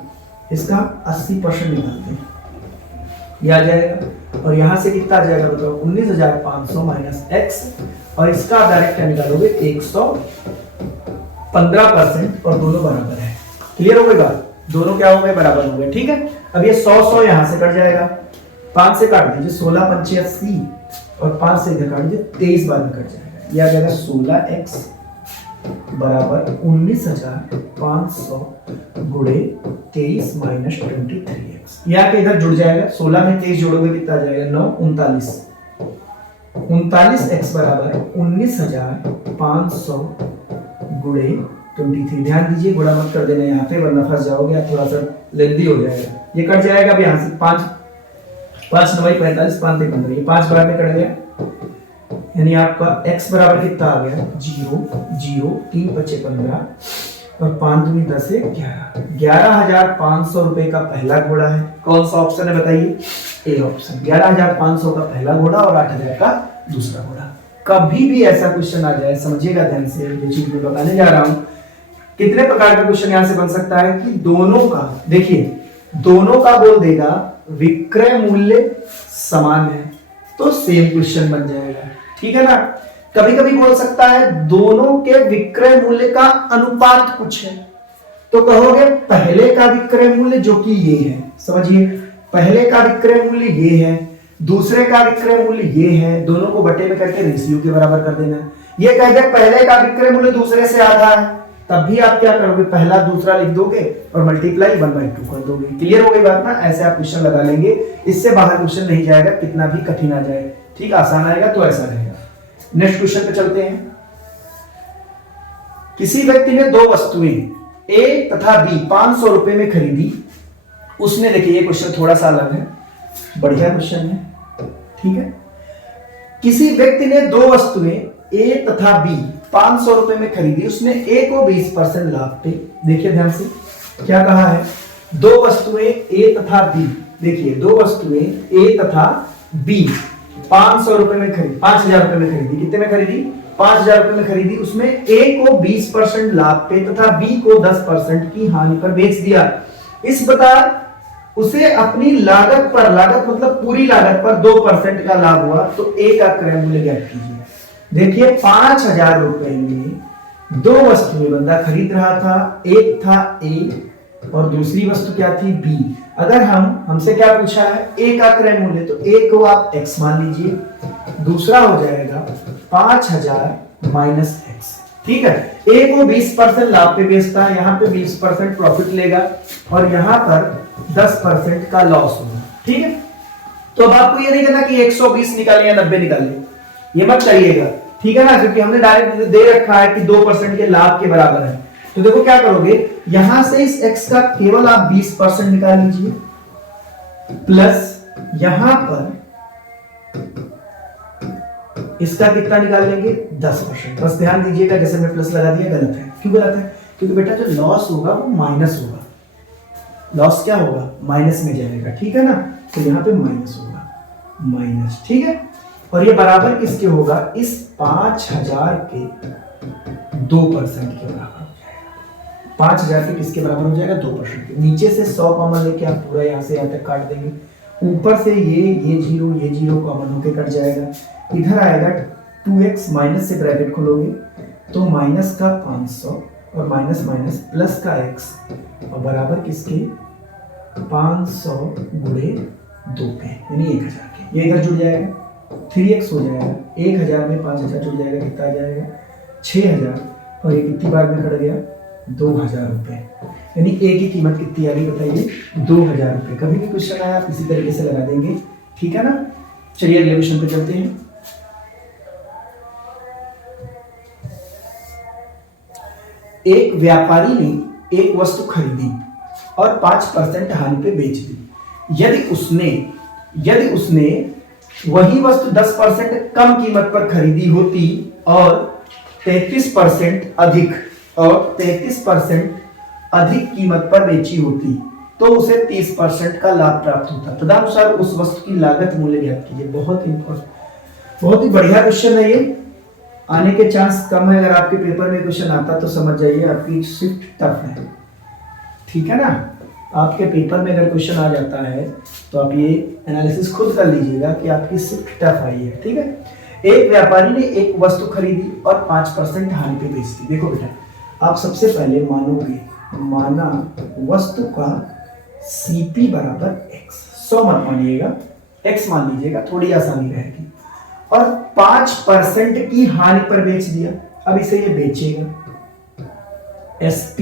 इसका 80% निकालते हैं, ये आ जाएगा। और यहां से कितना आ जाएगा बताओ, 19,500 माइनस x, और इसका डायरेक्ट क्या निकालोगे, 115%, और दोनों बराबर है। क्लियर हो गई बात, दोनों क्या हो गए, बराबर हो गए। ठीक है, अब ये 100 यहां से कट जाएगा, 5 से काट दीजिए, 16 पंचे 80, और 5 से इधर काट दीजिए, 23 बाद में कट जाएगा, ये आ जाएगा 16x बराबर 19,500 गुणे 23 माइनस 23x। ये आके इधर जुड़ जाएगा, 16 में 23 जोड़ोगे कितना आ जाएगा, 9, 39x बराबर 19,500 गुणे 23। ध्यान दीजिए गुणा मत कर देना यहाँ पे, वरना फंस जाओगे आप, थोड़ा सा लेंदी हो जाएगा। ये कट जाएगा, अब यहाँ से 5 9 45, 5 15, ये 5 बार में कट गया, यानी आपका x बराबर कितना आ गया, 0 0, 3 5 15, और 5 दूनी 10 है 11, 11,500 रुपए का पहला घोड़ा है। कौन सा ऑप्शन है बताइए? ए ऑप्शन, 11,500 का पहला घोड़ा और 8,000 का दूसरा घोड़ा। कभी भी ऐसा क्वेश्चन आ जाए, समझिएगा ध्यान से, जो चीज मैं बताने जा रहा हूं, कितने प्रकार का क्वेश्चन यहां से बन सकता है कि दोनों का, देखिए दोनों का बोल देगा विक्रय मूल्य समान है तो सेम क्वेश्चन बन जाएगा, ठीक है ना। कभी कभी बोल सकता है दोनों के विक्रय मूल्य का अनुपात कुछ है, तो कहोगे पहले का विक्रय मूल्य जो कि ये है, समझिए पहले का विक्रय मूल्य ये है, दूसरे का विक्रय मूल्य ये है, दोनों को बटे में करके रेशियो के बराबर कर देना। ये कह दे पहले का विक्रय मूल्य दूसरे से आधा है, तब भी आप क्या करोगे, पहला दूसरा लिख दोगे और मल्टीप्लाई 1/2 कर दोगे। क्लियर हो गई बात ना? ऐसे आप क्वेश्चन लगा लेंगे, इससे बाहर क्वेश्चन नहीं जाएगा, कितना भी कठिन आ जाए, ठीक, आसान आएगा तो ऐसा रहेगा। नेक्स्ट क्वेश्चन पे चलते हैं। किसी व्यक्ति ने दो वस्तुएं ए तथा बी 500 रुपए में खरीदी। उसने, देखिए ये क्वेश्चन थोड़ा सा अलग है, बढ़िया क्वेश्चन है, ठीक है। किसी व्यक्ति ने दो वस्तुएं ए तथा बी 500 रुपए में खरीदी, उसने ए को 20% लाभ पे, देखिए ध्यान से क्या कहा है, दो वस्तुएं ए तथा बी, देखिए दो वस्तुएं ए तथा बी 500 रुपए में खरीदी, 5,000 रुपए में खरीदी, कितने में खरीदी, 5,000 रुपए में खरीदी। उसमें ए को 20% लाभ पे तथा बी को 10% की हानि पर बेच दिया। इस प्रकार उसे अपनी लागत पर, लागत मतलब पूरी लागत पर 2% का लाभ हुआ, तो ए का क्रय मूल्य ज्ञात कीजिए। देखिए 5,000 रुपए में दो वस्तुएं बंदा खरीद रहा था, एक था ए और दूसरी वस्तु क्या थी, बी। अगर हमसे क्या पूछा है, ए का क्रय मूल्य, तो ए को आप x मान लीजिए, दूसरा हो जाएगा 5,000 माइनस x, ठीक है। ए को 20% लाभ पे बेचता है, यहाँ पे 20% प्रॉफिट लेगा और यहाँ पर 10% का लॉस होगा, ठीक है। तो अब आपको ये नहीं कहना कि 120 निकाले या 90 निकाले, ये मत चाहिएगा, ठीक है ना, क्योंकि हमने डायरेक्ट दे रखा है कि 2% के लाभ के बराबर है। तो देखो क्या करोगे, यहां से इस x का केवल आप 20% निकाल लीजिए, प्लस यहां पर इसका कितना निकाल लेंगे, 10%। बस ध्यान दीजिएगा, जैसे मैं प्लस लगा दिया गलत है। क्यों गलत है? क्योंकि बेटा जो लॉस होगा वो माइनस होगा, लॉस क्या होगा, माइनस में जाएगा, ठीक है ना। तो यहाँ पे माइनस होगा, माइनस, ठीक है। और ये बराबर किसके होगा, इस 5,000 के 2% के बराबर हो जाएगा। 5,000 के किसके बराबर हो जाएगा, 2% के। नीचे से 100 कॉमन लेके आप पूरा यहाँ से यहाँ तक काट देंगे, ऊपर से ये जीरो कॉमन होके कट जाएगा, इधर आएगा 2x, माइनस से ब्रैकेट खोलोगे तो माइनस का 500 और माइनस माइनस प्लस का x और बराबर किसके, 500 गुणे 2 के, यानी 1,000 के। ये इधर जुड़ जाएगा, 3x हो जाएगा, 1,000 में 5,000 जुड़ जाएगा, कितना आ जाएगा 6,000, और ये कितनी बार में कट गया, 2,000 रुपए। यानी ए की कीमत कितनी आ गई बताइए, 2,000 रुपए। कभी भी क्वेश्चन आया आप इसी तरीके से लगा देंगे, ठीक है ना। चलिए अगले क्वेश्चन पे चलते हैं। एक व्यापारी ने एक वस्तु खरीदी और 5% हानि पे बेच दी। यदि उसने वही वस्तु 10% कम कीमत पर खरीदी होती और 33% अधिक कीमत पर बेची होती, तो उसे 30% का लाभ प्राप्त होता। तदनुसार उस वस्तु की लागत मूल्य ज्ञात कीजिए। बहुत ही बढ़िया क्वेश्चन है ये, आने के चांस कम है। अगर आपके पेपर में क्वेश्चन आता तो समझ जाइए आपकी शिफ्ट टफ है, ठीक है ना। आपके पेपर में अगर क्वेश्चन आ जाता है तो आप ये एनालिसिस खुद कर लीजिएगा कि आपकी शिफ्ट टफ आई है, ठीक है। एक व्यापारी ने एक वस्तु खरीदी और 5% हानि पे बेच दी। देखो बेटा, आप सबसे पहले माना वस्तु का CP बराबर x, 100 मत मानिएगा, x मान लीजिएगा, थोड़ी आसानी रहेगी। और 5% की हानि पर बेच दिया। अब इसे ये बेचेगा SP,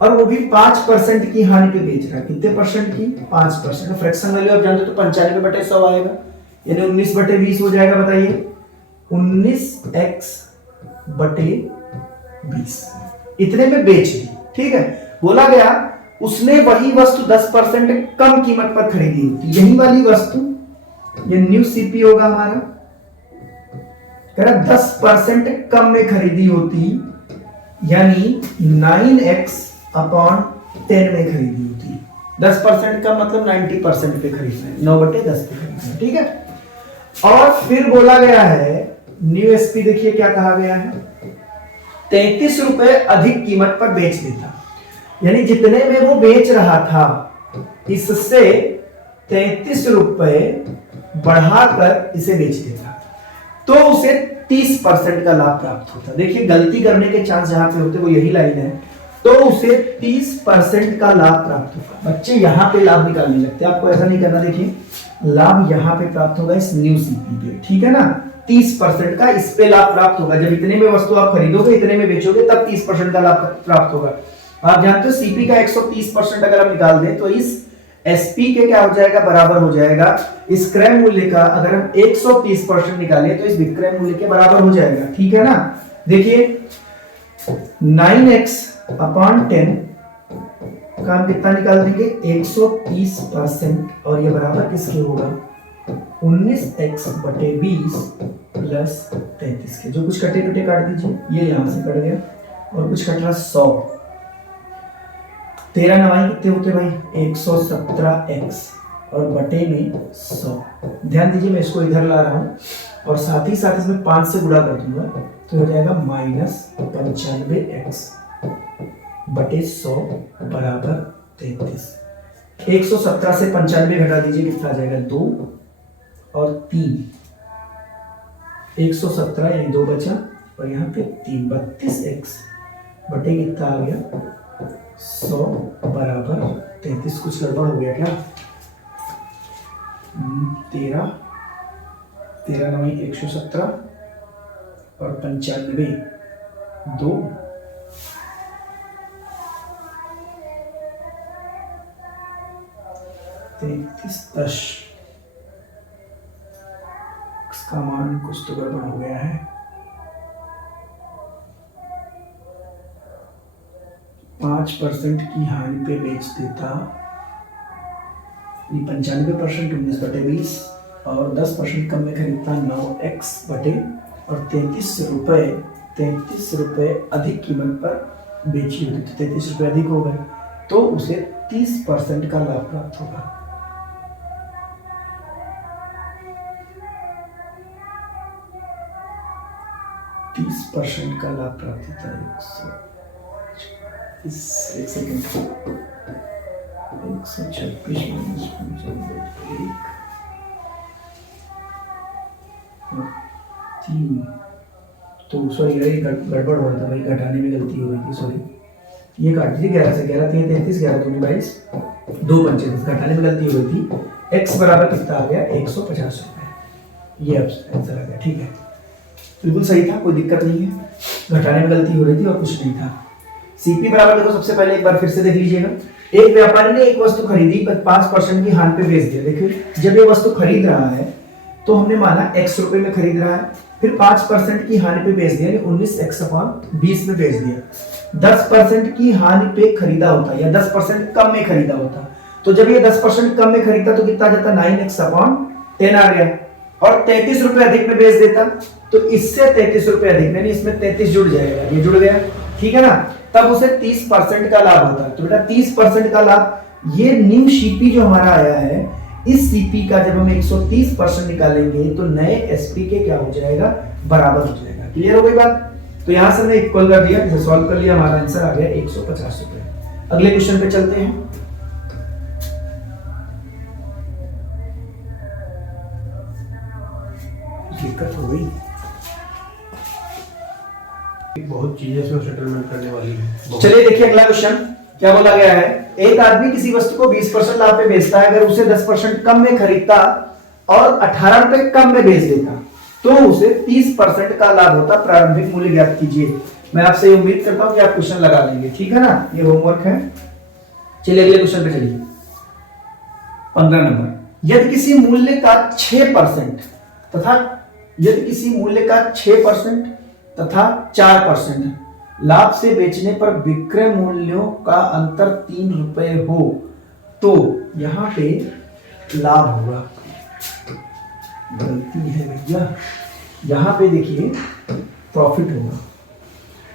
और वो भी 5% की हानि पे बेच रहा है। कितने परसेंट की, 5%। फ्रैक्शन वैल्यू आप जानते हो तो 95/100 आएगा, यानी 19/20 हो जाएगा। बताइए 19x/20 इतने में बेच दी, ठीक है। बोला गया उसने वही वस्तु 10% कम कीमत पर खरीदी होती, यही वाली वस्तु, ये न्यू CP होगा हमारा, कह रहा 10% कम में खरीदी होती, यानी 9x अपॉन 10 में खरीदी होती। 10% का मतलब 90% पे खरीदना है, 9/10 पे खरीदना है, ठीक है। और फिर बोला गया है न्यू एसपी, देखिए क्या कहा गया है, 33 रुपए अधिक कीमत पर बेच देता, यानी जितने में वो बेच रहा था इससे 33 रुपए बढ़ाकर इसे बेच देता, तो उसे 30% का लाभ प्राप्त होता। देखिए गलती करने के चांस जहां पे होते वो यही लाइन है, तो उसे 30% का लाभ प्राप्त होगा। बच्चे यहाँ पे लाभ निकालने लगते हैं, आपको ऐसा नहीं करना। देखिए लाभ यहाँ पे प्राप्त होगा इस न्यू सीपी पे, ठीक है ना, 30% का इस पे लाभ प्राप्त होगा। जब इतने में वस्तु आप खरीदोगे, इतने में बेचोगे, तब 30% का लाभ प्राप्त होगा। आप जानते हो सीपी का 130% अगर आप निकाल दें तो इस एसपी के क्या हो जाएगा, बराबर हो जाएगा इस क्रय मूल्य का। अगर हम 130% निकालें तो इस विक्रय मूल्य के बराबर हो जाएगा, ठीक है ना। देखिए 9x अपॉन 10 का हम कितना निकाल देंगे, 130%, और ये बराबर किसके होगा, 19x/20 प्लस 33 के। जो कुछ कटे कटे काट दीजिए, ये यहां से कट गया और कुछ कट रहा 100। 13 9 कितने होते भाई, 117x और बटे में 100। ध्यान दीजिए मैं इसको इधर ला रहा हूं और साथ ही साथ इसमें 5 से गुणा कर दूंगा, तो हो जाएगा -95x बटे 100 बराबर 33। 117 से 95 घटा दीजिए, कितना आ जाएगा, 2 और 3। 117 यानी 2 बचा और यहाँ पे 3, 32x बटे कितना आ गया, 100 बराबर 33। कुछ गड़बड़ हो गया क्या, 13 9 117 और 95 2, 33 10। इसका मान कुछ तो गड़बड़ हो गया है, 5% की हानि पे बेच देता, 95% 19/20 और 10% कम में खरीदता 9x बटे और 33 रुपए अधिक कीमत पर बेची होती, तो 33 रुपए अधिक हो गए, तो उसे 30% का लाभ प्राप्त होगा। % का लाभ प्राप्त होता है। एक सेकंड, 126 -1 3, तो सॉरी गड़बड़ हो रहा था भाई, घटाने में गलती हो रही थी, सॉरी। ये काट दीजिए, 11 से 11 3 33, 11 दूनी 22, 2 पंचे 10, घटाने में गलती हो रही थी। x बराबर कितना आ गया, 150 रुपए, ये आंसर आ गया, ठीक है, बिल्कुल सही था, कोई दिक्कत नहीं है, घटाने में गलती हो रही थी और कुछ नहीं था। सीपी बराबर देखो, सबसे पहले एक बार फिर से देख लीजिएगा। एक व्यापारी ने एक वस्तु खरीदी पर 5% की हानि पे बेच दिया। देखिए जब ये वस्तु खरीद रहा है तो हमने माना x रुपए में खरीद रहा है, फिर 5% की हानि पे बेच दिया, 19x/20 में बेच दिया। 10% की हानि पे खरीदा होता या 10% कम में खरीदा होता, तो जब ये 10% कम में खरीदता तो कितना जाता, 9x/10 आ गया, और 33 रुपए अधिक में बेच देता, तो इससे 33 रुपए अधिक, यानी इसमें 33 जुड़ जाएगा, ये जुड़ गया, ठीक है ना, तब उसे 30% का लाभ होता है। तो बेटा 30% का लाभ, ये न्यू सीपी जो हमारा आया है, इस सीपी का जब हम 130% निकालेंगे तो नए एसपी के क्या हो जाएगा, बराबर हो जाएगा। क्लियर हो गई बात। तो यहां से हमने इक्वल कर दिया, इसे सॉल्व कर लिया, हमारा आंसर आ गया 150 रुपए। अगले क्वेश्चन पे चलते हैं। दिक्कत हो गई, बहुत चीजें इसमें सेटलमेंट करने वाली है। चलिए देखिए अगला क्वेश्चन क्या बोला गया है। एक आदमी किसी वस्तु को 20% लाभ पे बेचता है, अगर उसे 10% कम में खरीदता और 18 रुपए कम में बेच देता तो उसे 30% का लाभ होता। प्रारंभिक मूल्य ज्ञात कीजिए। मैं आपसे उम्मीद करता हूं कि आप क्वेश्चन लगा लेंगे, ठीक है ना, ये होमवर्क है। चलिए अगले क्वेश्चन पे चलिए, 15 नंबर। यदि किसी मूल्य का 6% तथा 4% लाभ से बेचने पर विक्रय मूल्यों का अंतर 3 रुपए हो तो यहां पे लाभ होगा। गलती है भैया, यहां पे देखिए प्रॉफिट होगा।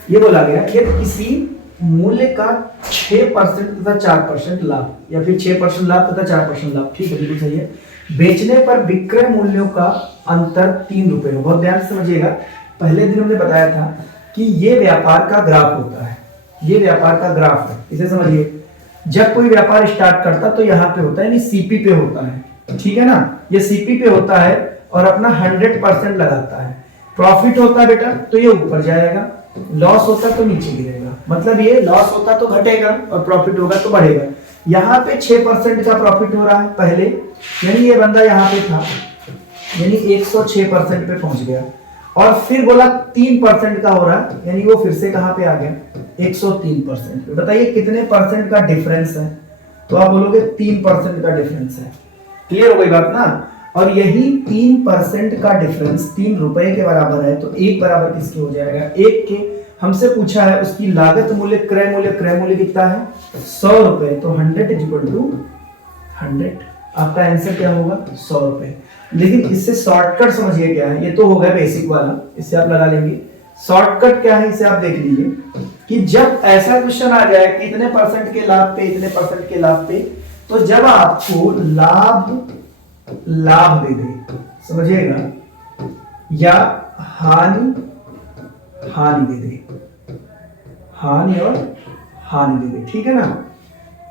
ये बोला गया कि किसी मूल्य का 6% तथा 4% लाभ या फिर 6% लाभ तथा 4% लाभ, ठीक है बिल्कुल सही है, बेचने पर विक्रय मूल्यों का अंतर 3 रुपए हो। बहुत ध्यान से समझिएगा, पहले दिन हमने बताया था कि ये व्यापार का ग्राफ होता है, ये व्यापार का ग्राफ है, इसे समझिए। जब कोई व्यापार स्टार्ट करता तो यहाँ पे होता है, यानी सीपी पे होता है, ठीक है ना, ये सीपी पे होता है और अपना 100% लगाता है। प्रॉफिट होता है बेटा तो ये ऊपर जाएगा, लॉस होता तो नीचे गिरेगा, मतलब ये लॉस होता तो घटेगा और प्रॉफिट होगा तो बढ़ेगा। यहाँ पे 6% का प्रॉफिट हो रहा है पहले, यानी ये बंदा यहाँ पे था, यानी 106% पे पहुंच गया, और फिर बोला 3% का हो रहा है, यानी वो फिर से कहां पे आ गया, 103% पे। बताइए कितने परसेंट का डिफरेंस है, तो आप बोलोगे 3% का डिफरेंस है। क्लियर हो गई बात ना। और यही 3% का डिफरेंस 3 रुपए के बराबर है, तो एक बराबर किसके हो जाएगा, एक के। हमसे पूछा है उसकी लागत मूल्य क्रय मूल्य कितना है, 100 रुपए, तो 100 इक्वल टू 100, आपका आंसर क्या होगा, 100 रुपए। लेकिन इससे शॉर्टकट समझिए क्या है, ये तो हो गया बेसिक वाला, इससे आप लगा लेंगे। शॉर्टकट क्या है इसे आप देख लीजिए कि जब ऐसा क्वेश्चन आ जाए कि इतने परसेंट के लाभ पे, इतने परसेंट के लाभ पे, तो जब आपको लाभ दे दे, समझिएगा, या हानि दे दे, हानि और हानि दे दे, ठीक है ना,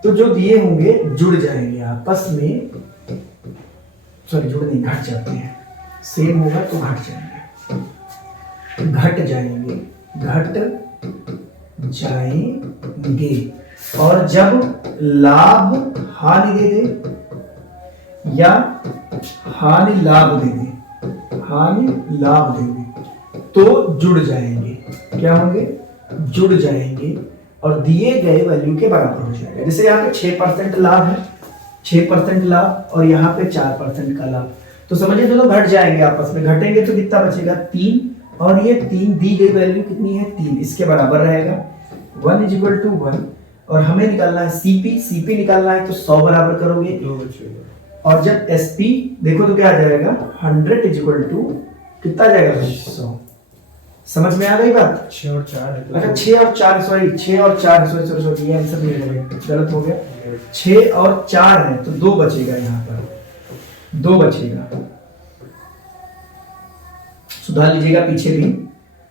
तो जो दिए होंगे जुड़ जाएंगे आपस में, सॉरी जुड़ नहीं, घट जाते हैं, सेम होगा तो घट जाएंगे, घट जाएंगे। और जब लाभ हानि दे दे या हानि लाभ दे दे, तो जुड़ जाएंगे, क्या होंगे, जुड़ जाएंगे और दिए गए वैल्यू के बराबर हो जाएगा। जैसे यहाँ पे 6% लाभ है, 6% लाभ, और यहाँ पे 4% का लाभ, तो समझिए दोनों घट जाएंगे आपस में, घटेंगे तो कितना बचेगा, 3, और ये 3 दी गई वैल्यू कितनी है, 3, इसके बराबर रहेगा, 1 = 1, और हमें निकालना है सीपी निकालना है, तो 100 बराबर करोगे, और जब एसपी देखो तो क्या आ जाएगा, 100 = कितना आ जाएगा, 100। समझ में आ गई बात। 6 और 4 है, अच्छा 6 और 4, सॉरी 6 और 4, सॉरी ये आंसर नहीं है, गलत हो गया, 6 और 4 है, तो 2 बचेगा, यहाँ पर 2 बचेगा, सुधार लीजिएगा पीछे भी,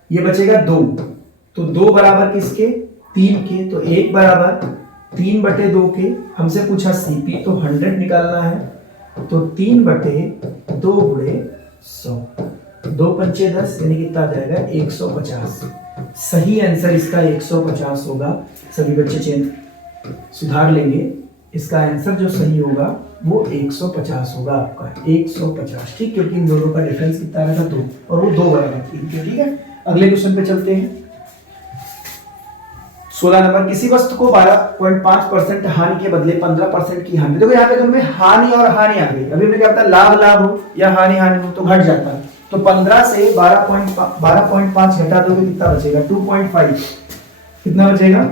ये बचेगा 2, तो 2 बराबर किसके, 3 के, तो 1 बराबर 3/2 के। हमसे पूछा सीपी, तो 100 निकालना है, तो 3/2 × 100, 2 पंचे 10, यानी कितना आ जाएगा, 150। सही आंसर इसका 150 होगा। सभी बच्चे चेंज सुधार लेंगे, इसका आंसर जो सही होगा वो 150 होगा आपका, 150, ठीक, क्योंकि इन दोनों का डिफरेंस कितना आएगा, 2, और वो 2 बराबर 3 के, ठीक है। अगले क्वेश्चन पे चलते हैं। 16 नंबर, किसी वस्तु को 12.5% हानि के बदले 15% की हानि। देखो यहाँ पे तुम्हें हानि और हानि आ गई, अभी हमने क्या बताया, लाभ हो या हानि हो तो घट जाता है, तो 15 से 12.5 घटा दोगे, कितना बचेगा, 2.5, कितना बचेगा,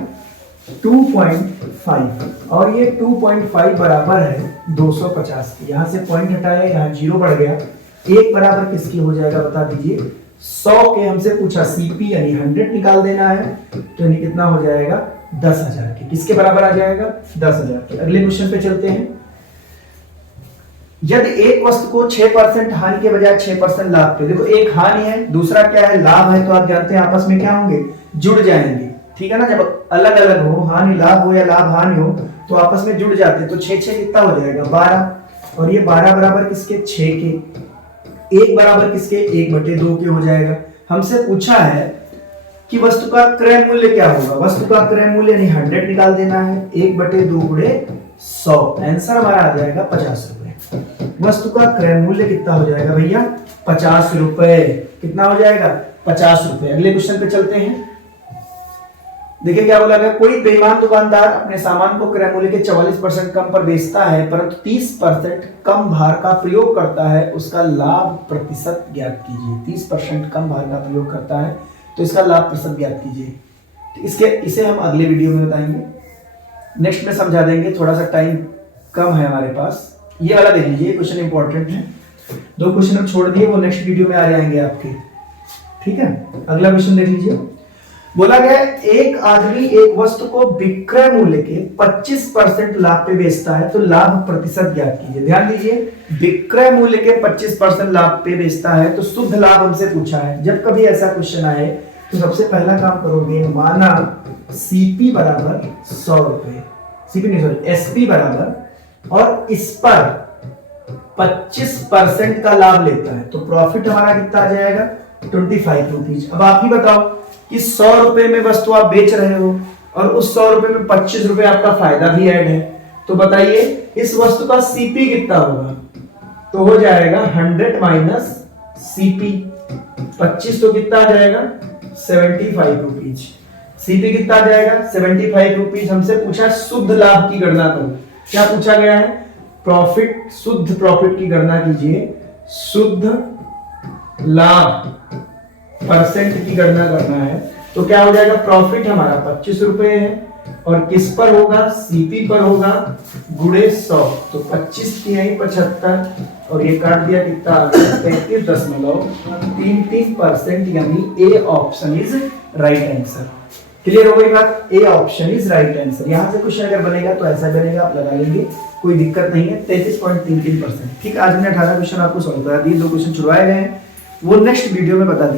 2.5, और ये 2.5 बराबर है 250 की। यहाँ से पॉइंट हटाया, यहाँ 0 बढ़ गया, 1 बराबर किसकी हो जाएगा बता दीजिए, 100 के। हमसे पूछा सीपी यानी 100 निकाल देना है, तो यानी कितना हो जाएगा, 10,000 के। किसके बराबर आ जाएगा, 10,000 के। अगले क्वेश्चन पे चलते हैं। यदि एक वस्तु को 6% हानि के बजाय 6% लाभ पे, देखो एक हानि है, दूसरा क्या है, लाभ है, तो आप जानते हैं आपस में क्या होंगे, जुड़ जाएंगे, ठीक है ना। जब अलग अलग हो, हानि लाभ हो या लाभ हानि हो, तो आपस में जुड़ जाते हैं, तो 6 कितना हो जाएगा, 12, और ये 12 बराबर किसके, 6 के। 1 बराबर किसके, 1/2 के हो जाएगा। हमसे पूछा है कि वस्तु का क्रय मूल्य क्या होगा, वस्तु का क्रय मूल्य यानी 100 निकाल देना है, 1/2 × 100, आंसर हमारा आ जाएगा 50 रुपए। वस्तु का क्रय मूल्य कितना हो जाएगा भैया, 50 रुपए। कितना हो जाएगा, 50 रुपए। अगले क्वेश्चन पे चलते हैं। देखिए क्या बोला गया, कोई बेईमान दुकानदार अपने सामान को क्रय मूल्य के 44% कम पर बेचता है, परंतु 30% कम भार का प्रयोग करता है, उसका लाभ प्रतिशत ज्ञात कीजिए। 30% कम भार का प्रयोग करता है, तो इसका लाभ प्रतिशत ज्ञात कीजिए। तो इसे हम अगले वीडियो में बताएंगे, नेक्स्ट में समझा देंगे, थोड़ा सा टाइम कम है हमारे पास। ये वाला देख लीजिए, क्वेश्चन इंपॉर्टेंट है, 2 क्वेश्चन हम छोड़ दिए, वो नेक्स्ट वीडियो में आ जाएंगे आपके, ठीक है। अगला क्वेश्चन देख लीजिए। बोला गया एक आदमी एक वस्तु को विक्रय मूल्य के 25% लाभ पे बेचता है तो लाभ प्रतिशत ज्ञात कीजिए। ध्यान दीजिए, विक्रय मूल्य के 25% लाभ पे बेचता है तो शुद्ध लाभ हमसे पूछा है। जब कभी ऐसा क्वेश्चन आए तो सबसे पहला काम करोगे, माना सीपी बराबर 100 रुपए, सीपी नहीं सॉरी एसपी बराबर, और इस पर 25% का लाभ लेता है तो प्रॉफिट हमारा कितना आ जाएगा, 25 रुपीज। अब आप ही बताओ कि 100 रुपए में वस्तु आप बेच रहे हो और उस 100 रुपए में 25 रुपए आपका फायदा भी ऐड है, तो बताइए इस वस्तु का सीपी कितना होगा, तो हो जाएगा 100 माइनस सीपी, 25 तो कितना आ जाएगा 75 रुपीज। सीपी कितना आ जाएगा 75 रुपीज। हमसे पूछा शुद्ध लाभ की गणना करो। क्या पूछा गया है, प्रॉफिट, शुद्ध प्रॉफिट की गणना कीजिए। शुद्ध लाभ परसेंट की गणना करना है तो क्या हो जाएगा, प्रॉफिट हमारा 25 रुपए है और किस पर होगा, सीपी पर होगा, गुणे 100 तो 25 की है 75 और ये काट दिया कितना आ गया 33.33%, यानी A option is right answer. Clear हो गई बात, A option is right answer. यहां से क्वेश्चन अगर बनेगा तो ऐसा बनेगा, आप लगा लेंगे, कोई दिक्कत नहीं है। 33.33%। ठीक, आज मैंने 18 क्वेश्चन आपको सॉल्व करा दिए, 2 क्वेश्चन छुड़वाए गए हैं, वो नेक्स्ट वीडियो में बता दिए।